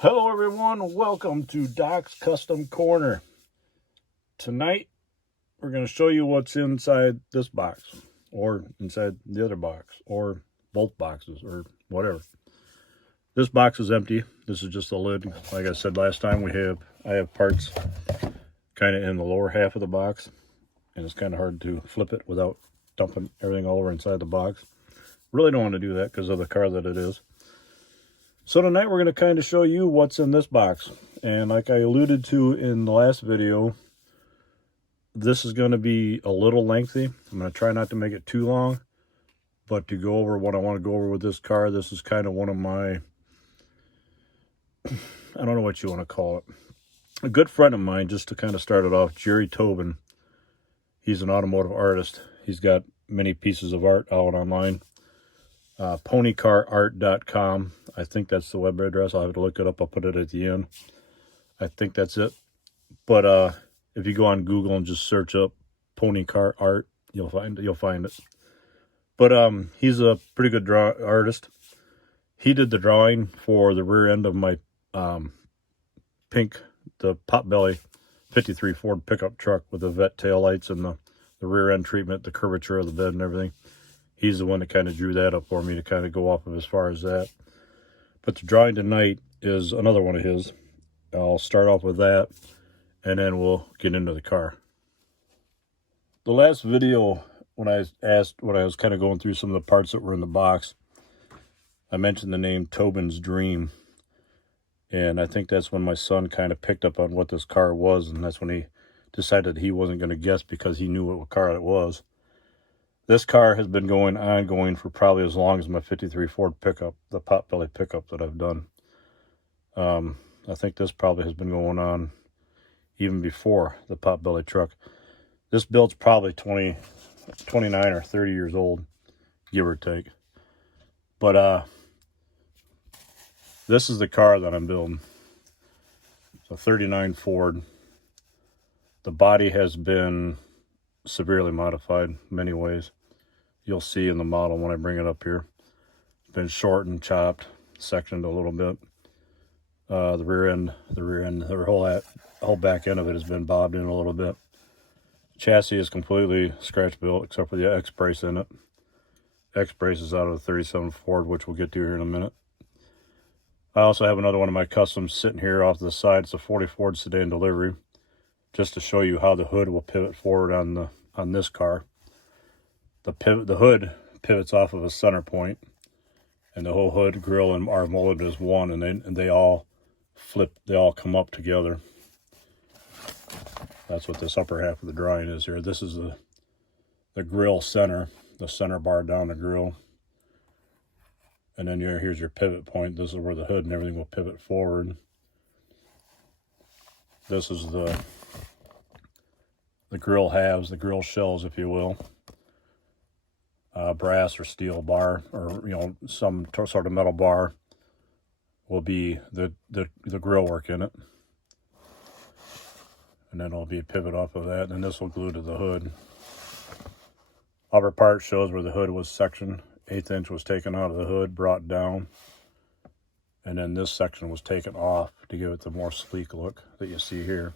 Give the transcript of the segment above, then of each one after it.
Hello everyone, welcome to Doc's Custom Corner. Tonight we're going to show you what's inside this box, or inside the other box, or both boxes, or whatever. This box is empty. This is just the lid. Like I said last time, I have parts kind of in the lower half of the box, and it's kind of hard to flip it without dumping everything all over inside the box. Really don't want to do that because of the car that it is. So tonight we're going to kind of show you what's in this box. And like I alluded to in the last video, this is going to be a little lengthy. I'm going to try not to make it too long, but to go over what I want to go over with this car, this is kind of one of my, I don't know what you want to call it. A good friend of mine, just to kind of start it off, Jerry Tobin. He's an automotive artist. He's got many pieces of art out online. ponycarart.com. I think that's the web address. I'll have to look it up. I'll put it at the end. I think that's it. But if you go on Google and just search up pony car art, you'll find it. But he's a pretty good artist. He did the drawing for the rear end of my the Potbelly 53 Ford pickup truck with the vet taillights and the rear end treatment, the curvature of the bed and everything. He's the one that kind of drew that up for me to kind of go off of as far as that. But the drawing tonight is another one of his. I'll start off with that, and then we'll get into the car. The last video, when I was kind of going through some of the parts that were in the box, I mentioned the name Tobin's Dream. And I think that's when my son kind of picked up on what this car was, and that's when he decided he wasn't going to guess because he knew what car it was. This car has been ongoing for probably as long as my 53 Ford pickup, the Potbelly pickup that I've done. I think this probably has been going on even before the Potbelly truck. This build's probably 29 or 30 years old, give or take. But this is the car that I'm building. It's a 39 Ford. The body has been severely modified in many ways. You'll see in the model when I bring it up here. It's been shortened, chopped, sectioned a little bit. The rear end, the whole back end of it has been bobbed in a little bit. Chassis is completely scratch built except for the X brace in it. X brace is out of the 37 Ford, which we'll get to here in a minute. I also have another one of my customs sitting here off to the side. It's a 40 Ford sedan delivery, just to show you how the hood will pivot forward on this car. The hood pivots off of a center point, and the whole hood, grill, and are molded as one, and they all flip. They all come up together. That's what this upper half of the drawing is here. This is the grill center, the center bar down the grill, and then here's your pivot point. This is where the hood and everything will pivot forward. This is the grill halves, the grill shells, if you will. Brass or steel bar, or some sort of metal bar will be the grill work in it, and then it'll be a pivot off of that, and this will glue to the hood. Upper part shows where the hood was sectioned. 1/8 inch was taken out of the hood, brought down, and then this section was taken off to give it the more sleek look that you see here.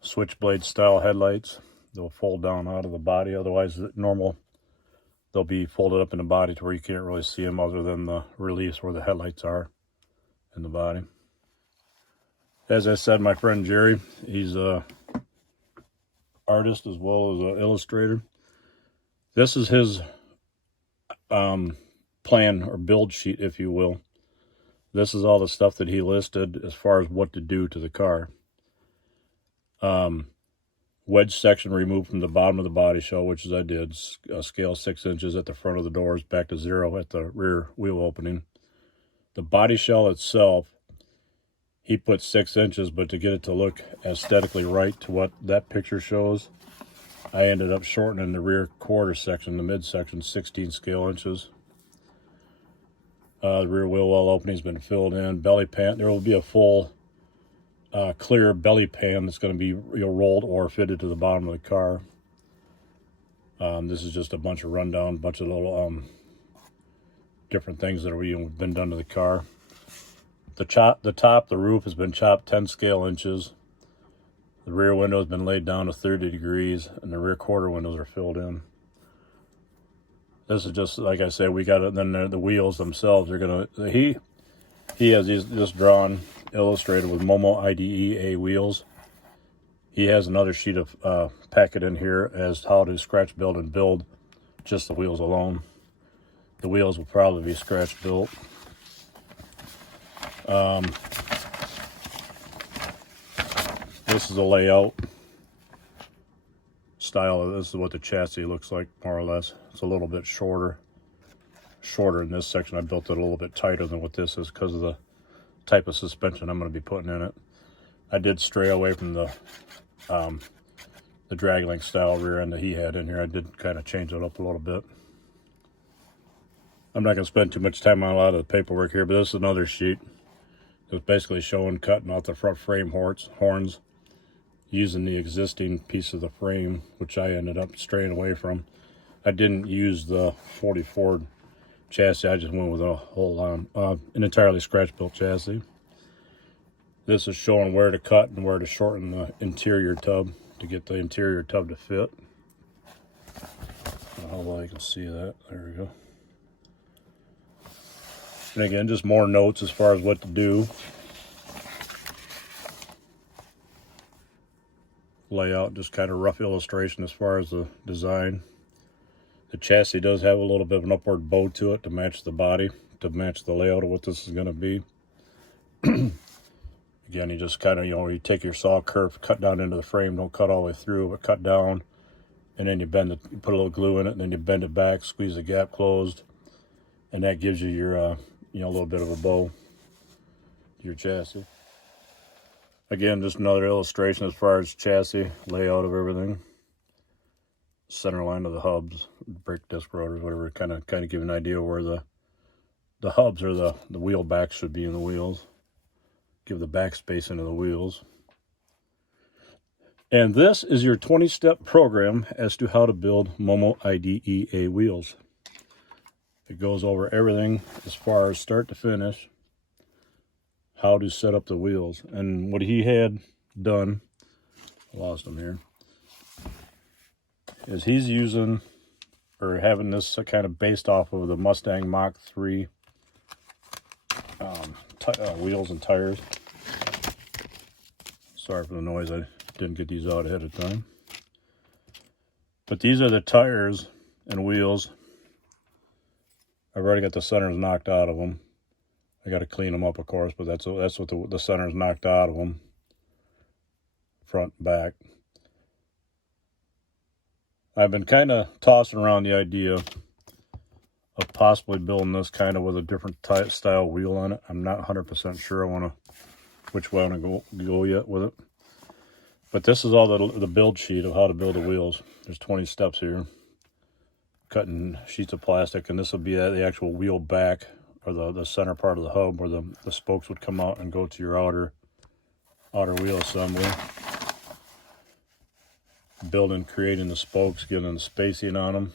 Switchblade style headlights. They'll fold down out of the body. Otherwise, they'll be folded up in the body to where you can't really see them other than the reliefs where the headlights are in the body. As I said, my friend Jerry, he's a artist as well as an illustrator. This is his plan or build sheet, if you will. This is all the stuff that he listed as far as what to do to the car. Wedge section removed from the bottom of the body shell, which is I did. Scale 6 inches at the front of the doors, back to 0 at the rear wheel opening. The body shell itself, he put 6 inches, but to get it to look aesthetically right to what that picture shows, I ended up shortening the rear quarter section, the midsection, 16 scale inches. The rear wheel well opening's been filled in. Belly pan, there will be a full clear belly pan that's going to be rolled or fitted to the bottom of the car. This is just a bunch of rundown, bunch of little different things that have been done to the car. the roof has been chopped 10 scale inches. The rear window has been laid down to 30 degrees, and the rear quarter windows are filled in. This is just, like I said, we got it. Then the wheels themselves are gonna, he has these just drawn, illustrated with Momo IDEA wheels. He has another sheet of packet in here as how to scratch build and build just the wheels alone. The wheels will probably be scratch built. This is a layout style. This is what the chassis looks like, more or less. It's a little bit shorter in this section. I built it a little bit tighter than what this is because of the type of suspension I'm going to be putting in it. I did stray away from the drag link style rear end that he had in here. I did kind of change it up a little bit. I'm not going to spend too much time on a lot of the paperwork here, but this is another sheet. It's basically showing cutting out the front frame horns using the existing piece of the frame, which I ended up straying away from. I didn't use the 40 Ford chassis. I just went with a whole an entirely scratch built chassis. This is showing where to cut and where to shorten the interior tub to get the interior tub to fit. How well you can see that. There we go. And again, just more notes as far as what to do. Layout, just kind of rough illustration as far as the design. The chassis does have a little bit of an upward bow to it to match the body, to match the layout of what this is going to be. Again, you just kind of, you take your saw curve, cut down into the frame, don't cut all the way through, but cut down, and then you bend it, you put a little glue in it, and then you bend it back, squeeze the gap closed, and that gives you your, a little bit of a bow to your chassis. Again, just another illustration as far as chassis, layout of everything. Center line of the hubs, brake disc rotors, whatever, kind of give an idea where the hubs or the wheel backs should be in the wheels. Give the back space into the wheels. And this is your 20-step program as to how to build Momo IDEA wheels. It goes over everything as far as start to finish, how to set up the wheels. And what he had done, I lost him here, is he's using, or having this kind of based off of the Mustang Mach 3 wheels and tires. Sorry for the noise, I didn't get these out ahead of time. But these are the tires and wheels. I've already got the centers knocked out of them. I got to clean them up, of course, but that's what the centers knocked out of them. Front and back. I've been kind of tossing around the idea of possibly building this kind of with a different style wheel on it. I'm not 100% sure which way I want to go yet with it. But this is all the build sheet of how to build the wheels. There's 20 steps here. Cutting sheets of plastic, and this will be the actual wheel back, or the center part of the hub where the spokes would come out and go to your outer wheel assembly. Building, creating the spokes, getting the spacing on them.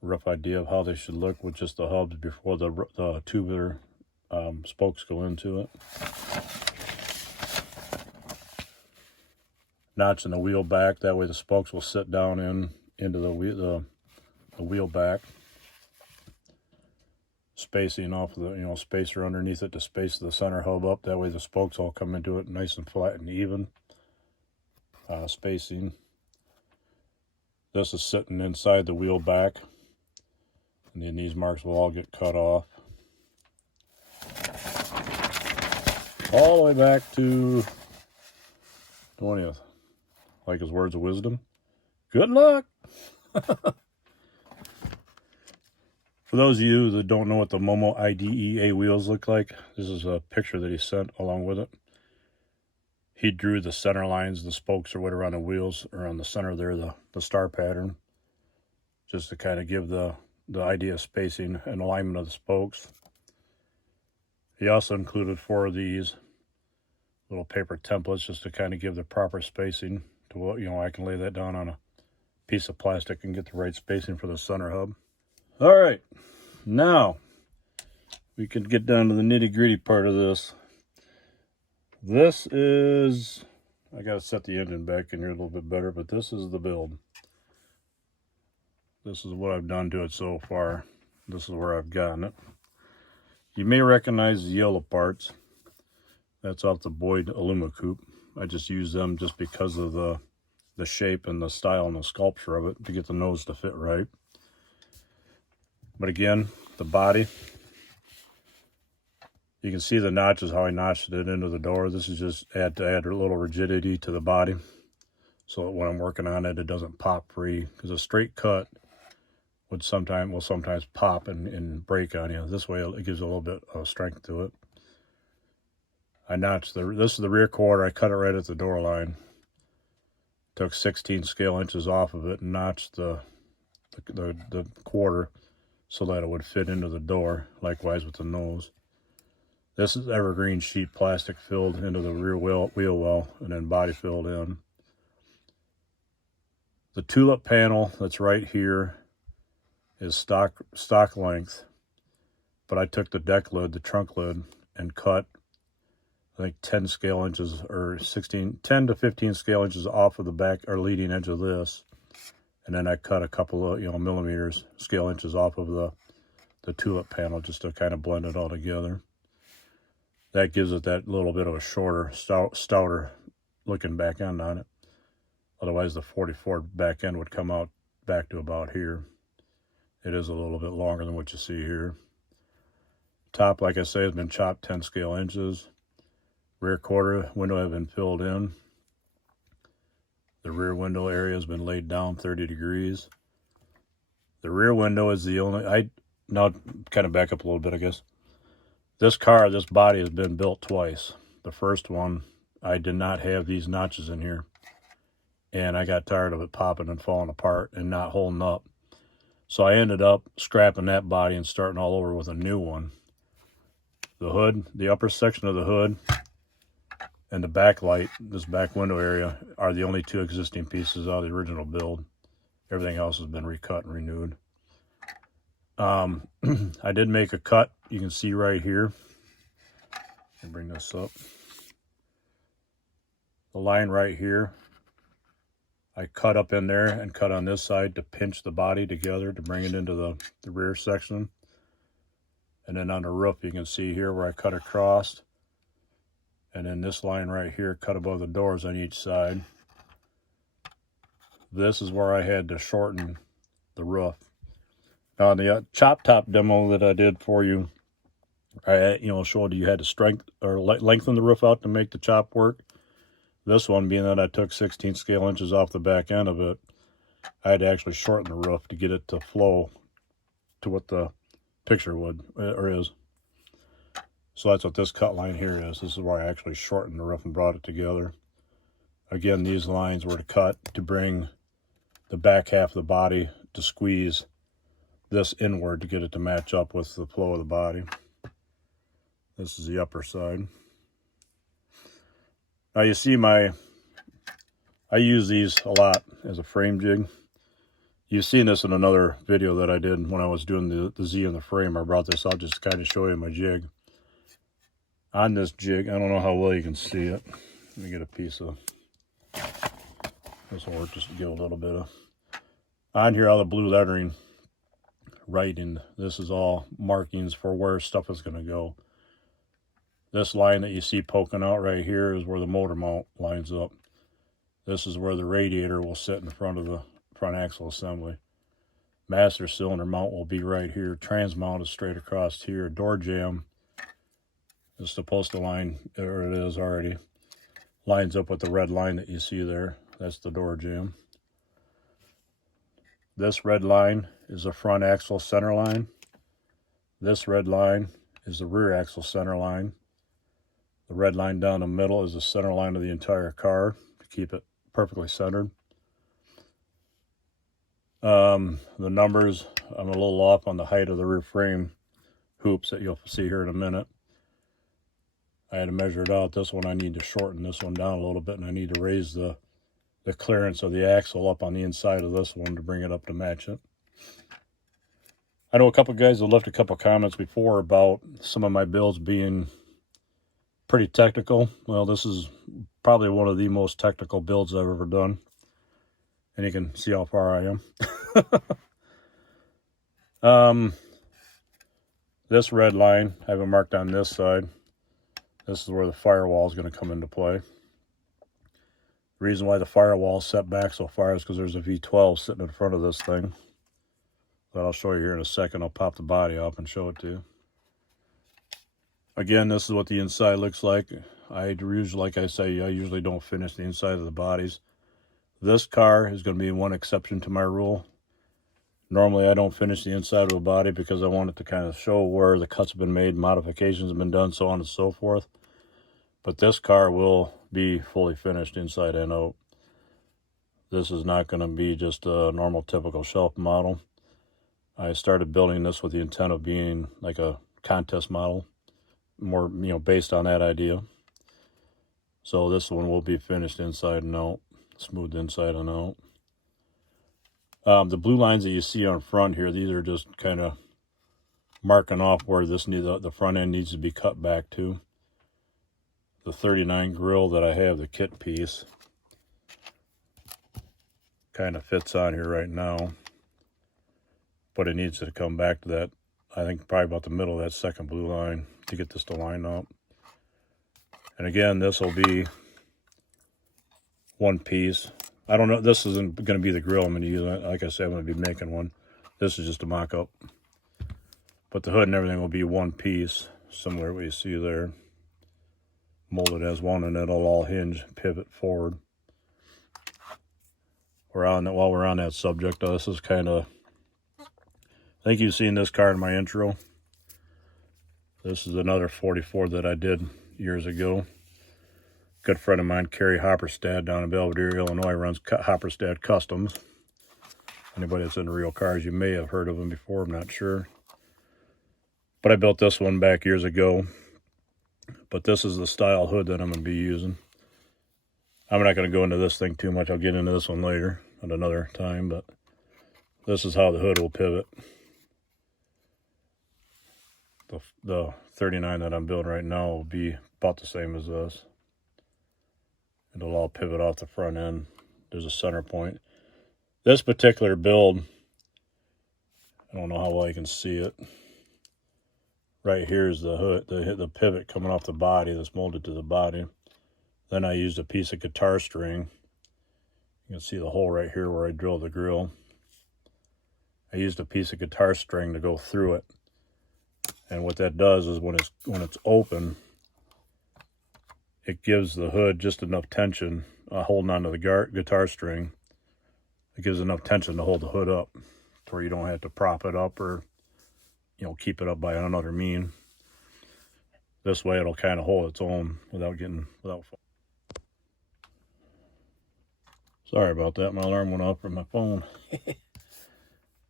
Rough idea of how they should look with just the hubs before the tubular spokes go into it. Notching the wheel back, that way the spokes will sit down into the wheel back. Spacing off the spacer underneath it to space the center hub up, that way the spokes all come into it nice and flat and even. Spacing. This is sitting inside the wheel back, and then these marks will all get cut off. All the way back to 20th. Like his words of wisdom. Good luck! For those of you that don't know what the Momo IDEA wheels look like, this is a picture that he sent along with it. He drew the center lines, the spokes or whatever on the wheels, or on the center there, the star pattern, just to kind of give the idea of spacing and alignment of the spokes. He also included 4 of these little paper templates just to kind of give the proper spacing to what, I can lay that down on a piece of plastic and get the right spacing for the center hub. All right, now we can get down to the nitty-gritty part of this. This is, I gotta set the engine back in here a little bit better, but this is the build. This is what I've done to it so far. This is where I've gotten it. You may recognize the yellow parts. That's off the Boyd Aluma Coupe. I just use them just because of the shape and the style and the sculpture of it to get the nose to fit right. But again, the body, you can see the notches, how I notched it into the door. This is just to add a little rigidity to the body so that when I'm working on it, it doesn't pop free, because a straight cut will sometimes pop and break on you. This way it gives a little bit of strength to it. I notched this is the rear quarter. I cut it right at the door line. Took 16 scale inches off of it and notched the quarter so that it would fit into the door. Likewise with the nose. This is evergreen sheet plastic filled into the rear wheel well and then body filled in. The tulip panel that's right here is stock length, but I took the deck lid, the trunk lid, and cut, I think 10 scale inches or 10 to 15 scale inches off of the back or leading edge of this. And then I cut a couple of, millimeters, scale inches off of the tulip panel just to kind of blend it all together. That gives it that little bit of a shorter, stouter looking back end on it. Otherwise the 44 back end would come out back to about here. It is a little bit longer than what you see here. Top, like I say, has been chopped 10 scale inches. Rear quarter window have been filled in. The rear window area has been laid down 30 degrees. The rear window is the only, now kind of back up a little bit, I guess. This body has been built twice. The first one, I did not have these notches in here. And I got tired of it popping and falling apart and not holding up. So I ended up scrapping that body and starting all over with a new one. The hood, the upper section of the hood, and the backlight, this back window area, are the only two existing pieces out of the original build. Everything else has been recut and renewed. I did make a cut. You can see right here. Let me bring this up. The line right here, I cut up in there and cut on this side to pinch the body together to bring it into the rear section. And then on the roof, you can see here where I cut across. And then this line right here, cut above the doors on each side. This is where I had to shorten the roof. Now, on the chop top demo that I did for you, I showed you had to lengthen the roof out to make the chop work. This one, being that I took 16 scale inches off the back end of it, I had to actually shorten the roof to get it to flow to what the picture would or is. So that's what this cut line here is. This is where I actually shortened the roof and brought it together. Again, these lines were to cut to bring the back half of the body to squeeze this inward to get it to match up with the flow of the body. This is the upper side. Now you see I use these a lot as a frame jig. You've seen this in another video that I did when I was doing the Z in the frame. I brought this out just to kind of show you my jig. On this jig, I don't know how well you can see it. Let me get a piece of, this will work just to get a little bit of. On here, all the blue lettering, writing, this is all markings for where stuff is going to go. This line that you see poking out right here is where the motor mount lines up. This is where the radiator will sit in front of the front axle assembly. Master cylinder mount will be right here. Trans mount is straight across here. Door jamb is supposed to line, or it is already, lines up with the red line that you see there. That's the door jamb. This red line is the front axle center line. This red line is the rear axle center line. The red line down the middle is the center line of the entire car to keep it perfectly centered. The numbers, I'm a little off on the height of the rear frame hoops that you'll see here in a minute. I had to measure it out. This one I need to shorten this one down a little bit, and I need to raise the clearance of the axle up on the inside of this one to bring it up to match it. I know a couple guys have left a couple comments before about some of my builds being pretty technical. Well, this is probably one of the most technical builds I've ever done. And you can see how far I am. This red line, I have it marked on this side. This is where the firewall is going to come into play. The reason why the firewall is set back so far is because there's a V12 sitting in front of this thing. That I'll show you here in a second. I'll pop the body up and show it to you. Again, this is what the inside looks like. I usually, like I say, I usually don't finish the inside of the bodies. This car is going to be one exception to my rule. Normally, I don't finish the inside of a body because I want it to kind of show where the cuts have been made, modifications have been done, so on and so forth. But this car will be fully finished inside and out. This is not going to be just a normal, typical shelf model. I started building this with the intent of being like a contest model, more, based on that idea. So this one will be finished inside and out, smooth inside and out. The blue lines that you see on front here, these are just kind of marking off where the front end needs to be cut back to. The 39 grill that I have, the kit piece, kind of fits on here right now. But it needs to come back to that, I think probably about the middle of that second blue line to get this to line up. And again, this will be one piece. I don't know, this isn't going to be the grill I'm going to use. Like I said, I'm going to be making one. This is just a mock-up. But the hood and everything will be one piece, similar to what you see there. Molded as one, and it'll all hinge, pivot forward. While we're on that subject, this is kind of, I think you've seen this car in my intro. This is another 44 that I did years ago. Good friend of mine, Kerry Hopperstad, down in Belvedere, Illinois, runs Hopperstad Kustoms. Anybody that's into real cars, you may have heard of him before, I'm not sure. But I built this one back years ago. But this is the style hood that I'm going to be using. I'm not going to go into this thing too much. I'll get into this one later at another time, but this is how the hood will pivot. The 39 that I'm building right now will be about the same as this. It'll all pivot off the front end. There's a center point. This particular build, I don't know how well you can see it. Right here is the hood, the pivot coming off the body that's molded to the body. Then I used a piece of guitar string. You can see the hole right here where I drilled the grill. I used a piece of guitar string to go through it. And what that does is when it's open, it gives the hood just enough tension, holding onto the guitar string. It gives enough tension to hold the hood up to where you don't have to prop it up or keep it up by another mean. This way it'll kind of hold its own without falling. Sorry about that, my alarm went off from my phone.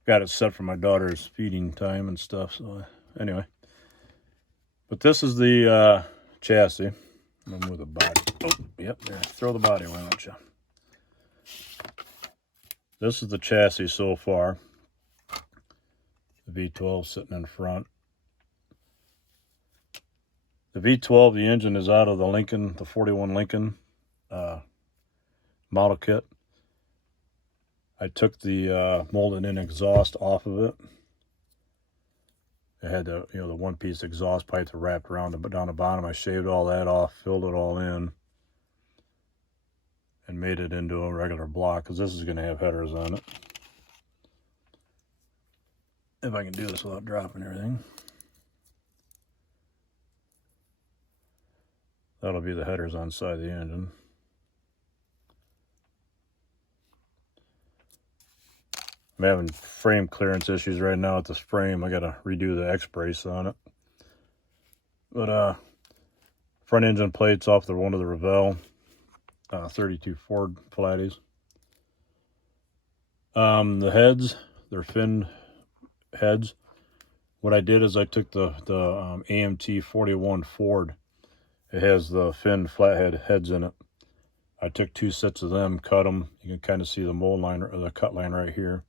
Got it set for my daughter's feeding time and stuff, so anyway. But this is the chassis. I'm gonna move the body. Oh, yep, there. Throw the body away, won't you? This is the chassis so far. The V12 sitting in front. The V12, the engine is out of the Lincoln, the 41 Lincoln model kit. I took the molded in exhaust off of it. It had the the one piece exhaust pipe that wrapped around down the bottom. I shaved all that off, filled it all in, and made it into a regular block because this is going to have headers on it. If I can do this without dropping everything. That'll be the headers on the side of the engine. I'm having frame clearance issues right now with this frame. I gotta redo the X-brace on it. But front engine plates off one of the Revell 32 Ford Flatties. The heads, they're fin heads. What I did is I took the AMT 41 Ford. It has the fin flathead heads in it. I took 2 sets of them, cut them. You can kind of see the mold line or the cut line right here.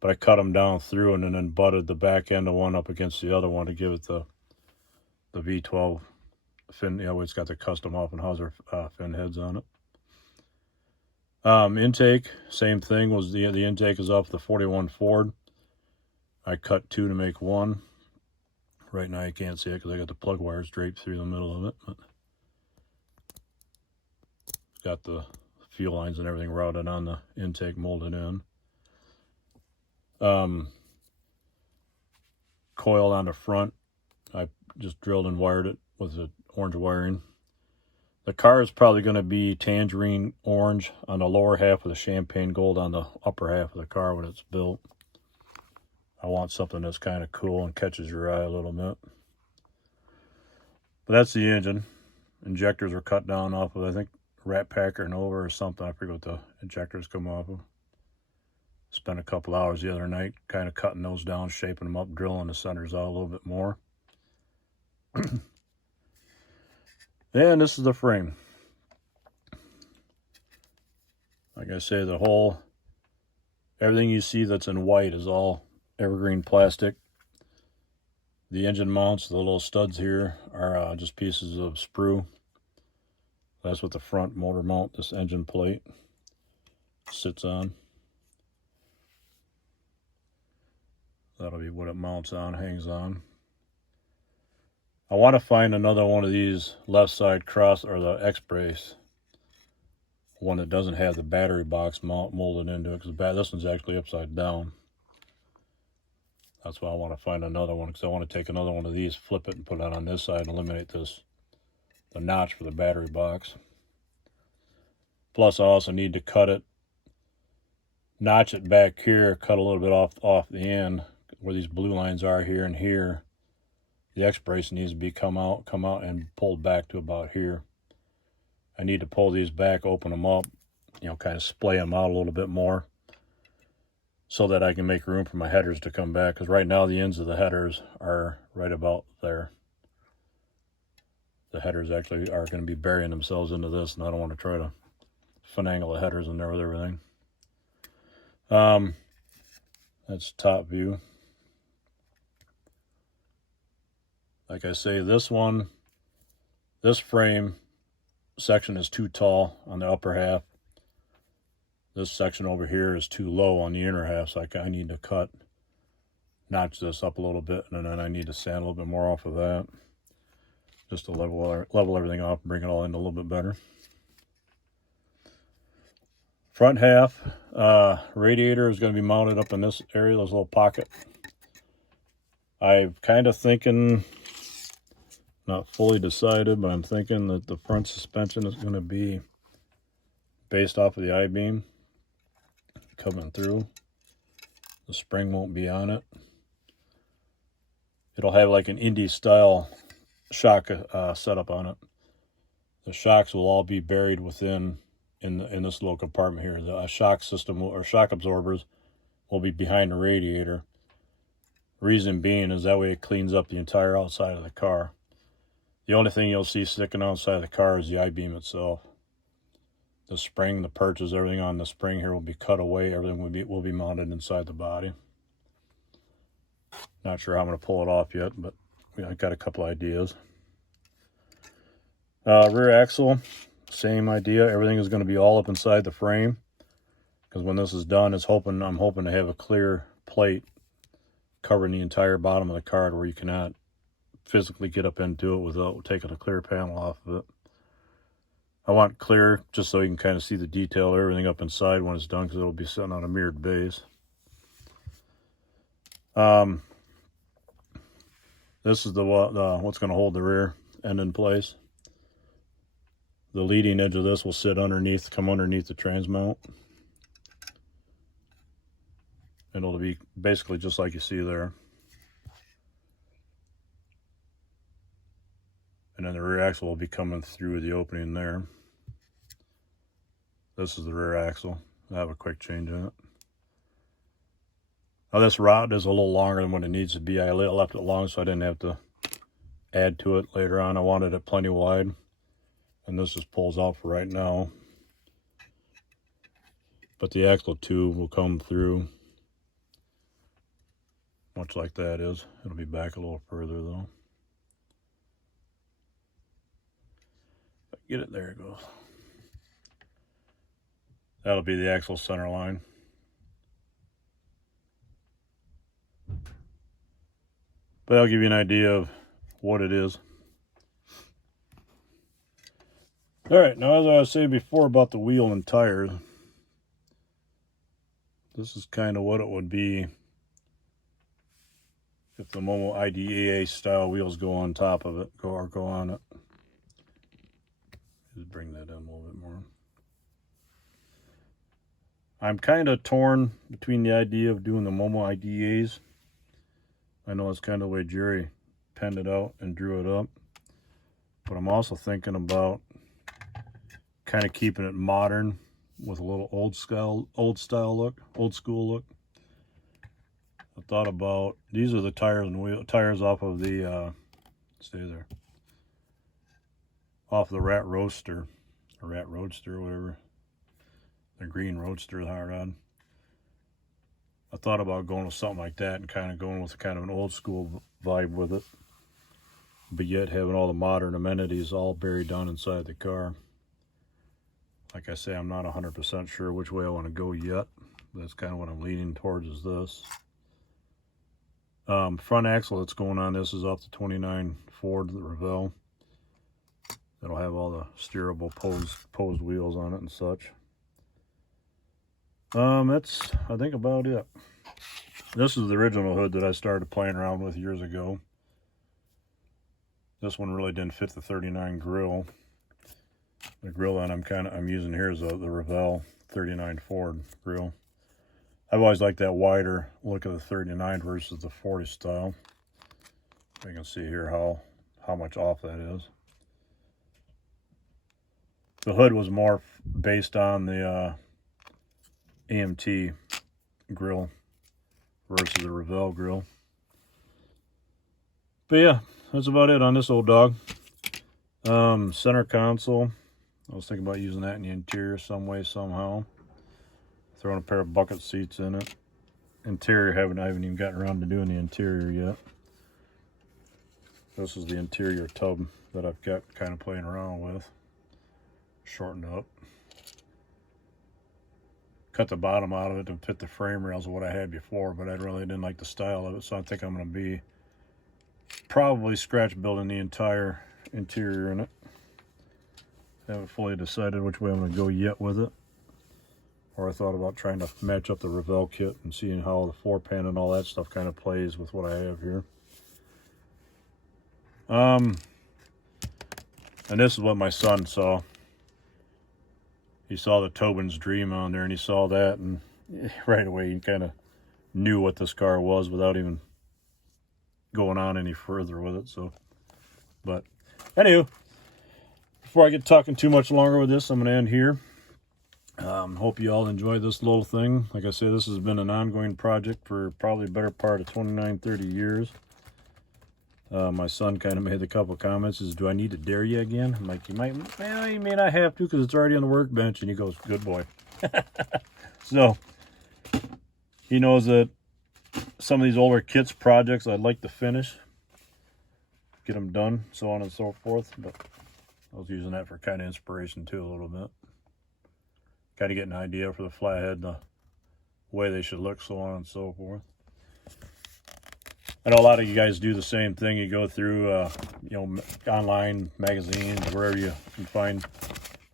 but I cut them down through and then butted the back end of one up against the other one to give it the V12 fin. You know, it's got the custom Offenhauser fin heads on it. Intake, same thing. Was the intake is off the 41 Ford. I cut 2 to make 1. Right now you can't see it because I got the plug wires draped through the middle of it. But got the fuel lines and everything routed on the intake, molded in. Coil on the front, I just drilled and wired it with the orange wiring. The car is probably going to be tangerine orange on the lower half with the champagne gold on the upper half of the car when it's built. I want something that's kind of cool and catches your eye a little bit. But that's the engine. Injectors are cut down off of, I think, Rat Packer and over or something. I forget what the injectors come off of. Spent a couple hours the other night kind of cutting those down, shaping them up, drilling the centers out a little bit more. And this is the frame. Like I say, everything you see that's in white is all evergreen plastic. The engine mounts, the little studs here, are just pieces of sprue. That's what the front motor mount, this engine plate, sits on. That'll be what it mounts on, hangs on. I want to find another one of these left side cross, or the X-brace. One that doesn't have the battery box molded into it, because this one's actually upside down. That's why I want to find another one, because I want to take another one of these, flip it, and put it on this side and eliminate the notch for the battery box. Plus, I also need to cut it, notch it back here, cut a little bit off the end where these blue lines are here and here. The X-brace needs to be come out and pulled back to about here. I need to pull these back, open them up, kind of splay them out a little bit more so that I can make room for my headers to come back, because right now the ends of the headers are right about there. The headers actually are going to be burying themselves into this, and I don't want to try to finagle the headers in there with everything. That's top view. Like I say, this frame section is too tall on the upper half. This section over here is too low on the inner half, so I need to notch this up a little bit, and then I need to sand a little bit more off of that, just to level everything off and bring it all in a little bit better. Front half, radiator is going to be mounted up in this area, this little pocket. I'm kind of thinking, not fully decided, but I'm thinking that the front suspension is going to be based off of the I-beam coming through. The spring won't be on it. It'll have like an Indy style shock setup on it. The shocks will all be buried in this little compartment here. The shock system or shock absorbers will be behind the radiator. Reason being is that way it cleans up the entire outside of the car. The only thing you'll see sticking outside of the car is the I-beam itself. The spring, the perches, everything on the spring here will be cut away. Everything will be mounted inside the body. Not sure how I'm going to pull it off yet, but I got a couple ideas. Rear axle, same idea. Everything is going to be all up inside the frame, because when this is done, I'm hoping to have a clear plate covering the entire bottom of the car where you cannot physically get up into it without taking a clear panel off of it. I want clear just so you can kind of see the detail of everything up inside when it's done, because it'll be sitting on a mirrored base. This is what's going to hold the rear end in place. The leading edge of this will come underneath the transmount. And it'll be basically just like you see there. And then the rear axle will be coming through the opening there. This is the rear axle. I have a quick change in it. Now this rod is a little longer than what it needs to be. I left it long so I didn't have to add to it later on. I wanted it plenty wide. And this just pulls out for right now. But the axle tube will come through much like that is. It'll be back a little further though. Get it, there it goes. That'll be the axle center line. But I'll give you an idea of what it is. Alright, now as I was saying before about the wheel and tires, this is kind of what it would be if the Momo IDEA style wheels go on top of it, go on it. Just bring that in a little bit more. I'm kind of torn between the idea of doing the Momo IDEAs. I know it's kind of the way Jerry penned it out and drew it up. But I'm also thinking about kind of keeping it modern with a little old school look. I thought about, these are the tires off of the, stay there, off the Rat Roadster, or whatever, the green Roadster, the hot rod. I thought about going with something like that and kind of going with kind of an old school vibe with it, but yet having all the modern amenities all buried down inside the car. Like I say, I'm not 100% sure which way I want to go yet. That's kind of what I'm leaning towards is this. Front axle that's going on this is off the 29 Ford, the Revell. It'll have all the steerable posed wheels on it and such. That's, I think, about it. This is the original hood that I started playing around with years ago. This one really didn't fit the 39 grill. The grill that I'm using here is the Revell 39 Ford grill. I've always liked that wider look of the 39 versus the 40 style. You can see here how much off that is. The hood was more based on the AMT grill versus the Revell grill. But yeah, that's about it on this old dog. Center console, I was thinking about using that in the interior some way, somehow. Throwing a pair of bucket seats in it. Interior, I haven't even gotten around to doing the interior yet. This is the interior tub that I've got kind of playing around with. Shortened up. Cut the bottom out of it to fit the frame rails of what I had before, but I really didn't like the style of it, so I think I'm going to be probably scratch building the entire interior in it. Haven't fully decided which way I'm going to go yet with it. Or I thought about trying to match up the Revell kit and seeing how the floor pan and all that stuff kind of plays with what I have here. And this is what my son saw. He saw the Tobin's Dream on there, and he saw that, and right away he kind of knew what this car was without even going on any further with it. So, but anywho, before I get talking too much longer with this, I'm going to end here. Hope you all enjoy this little thing. Like I said, this has been an ongoing project for probably a better part of 29, 30 years. My son kind of made a couple comments, is, do I need to dare you again? I'm like, you may not have to, because it's already on the workbench. And he goes, good boy. So, he knows that some of these older kits projects I'd like to finish. Get them done, so on and so forth. But I was using that for kind of inspiration too, a little bit. Kind of get an idea for the flathead, the way they should look, so on and so forth. I know a lot of you guys do the same thing. You go through, online magazines, wherever you can find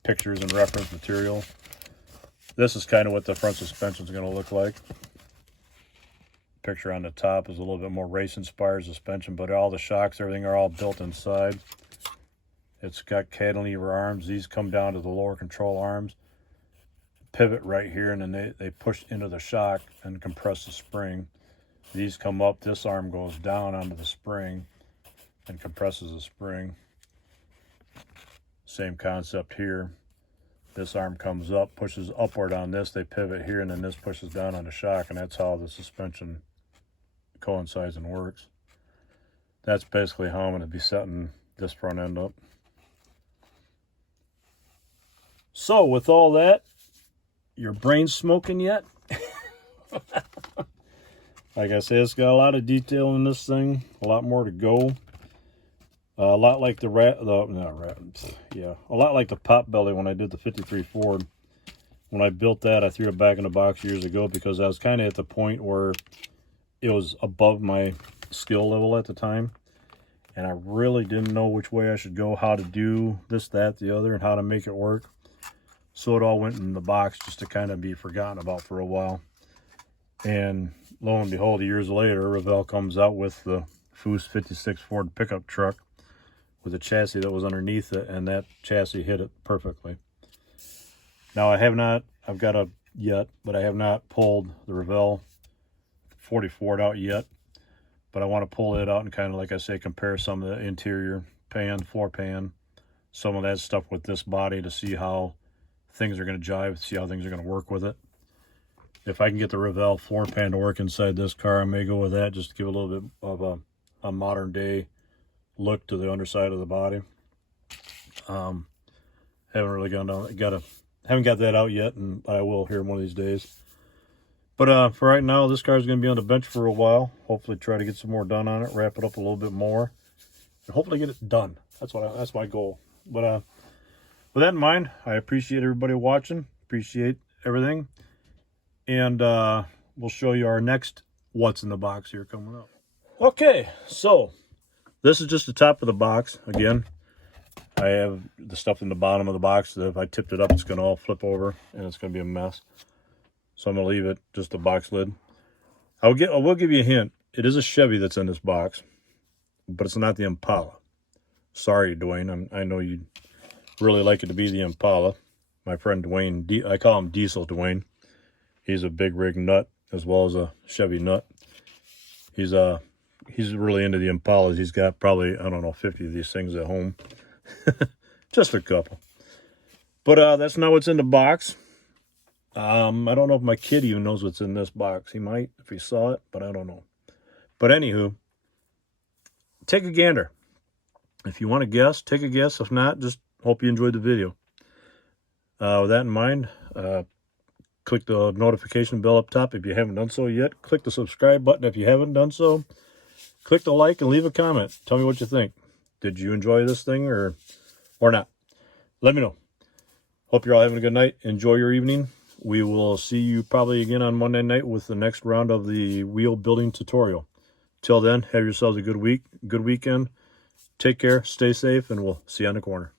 pictures and reference material. This is kind of what the front suspension is going to look like. Picture on the top is a little bit more race-inspired suspension, but all the shocks, everything are all built inside. It's got cantilever arms. These come down to the lower control arms. Pivot right here, and then they push into the shock and compress the spring. These come up, this arm goes down onto the spring and compresses the spring. Same concept here. This arm comes up, pushes upward on this, they pivot here, and then this pushes down on the shock, and that's how the suspension coincides and works. That's basically how I'm going to be setting this front end up. So with all that, your brain smoking yet? Like I said, it's got a lot of detail in this thing, a lot more to go. A lot like the a lot like the Potbelly when I did the 53 Ford. When I built that, I threw it back in the box years ago because I was kind of at the point where it was above my skill level at the time. And I really didn't know which way I should go, how to do this, that, the other, and how to make it work. So it all went in the box just to kind of be forgotten about for a while. And lo and behold, years later, Revell comes out with the Foose 56 Ford pickup truck with a chassis that was underneath it, and that chassis hit it perfectly. Now I have not, I've got a yet, but I have not pulled the Revell 40 Ford out yet. But I want to pull it out and kind of, like I say, compare some of the interior pan, floor pan, some of that stuff with this body to see how things are going to jive, see how things are going to work with it. If I can get the Revell floor pan to work inside this car, I may go with that just to give a little bit of a modern day look to the underside of the body. Haven't really gone down, haven't got that out yet, and I will here one of these days. But for right now, this car is going to be on the bench for a while. Hopefully try to get some more done on it, wrap it up a little bit more, and hopefully get it done. That's my goal. But with that in mind, I appreciate everybody watching. Appreciate everything. And we'll show you our next what's in the box here coming up. Okay, so this is just the top of the box. Again, I have the stuff in the bottom of the box that if I tipped it up, it's going to all flip over, and it's going to be a mess. So I'm going to leave it just a box lid. I will give you a hint. It is a Chevy that's in this box, but it's not the Impala. Sorry, Dwayne. I know you'd really like it to be the Impala. My friend Dwayne, I call him Diesel Dwayne. He's a big rig nut as well as a Chevy nut. He's really into the Impalas. He's got probably, I don't know, 50 of these things at home. Just a couple. But that's not what's in the box. I don't know if my kid even knows what's in this box. He might if he saw it, but I don't know. But anywho, take a gander. If you want to guess, take a guess. If not, just hope you enjoyed the video. With that in mind, click the notification bell up top if you haven't done so yet. Click the subscribe button if you haven't done so. Click the like and leave a comment. Tell me what you think. Did you enjoy this thing or not? Let me know. Hope you're all having a good night. Enjoy your evening. We will see you probably again on Monday night with the next round of the wheel building tutorial. Till then, have yourselves a good week, good weekend. Take care, stay safe, and we'll see you on the corner.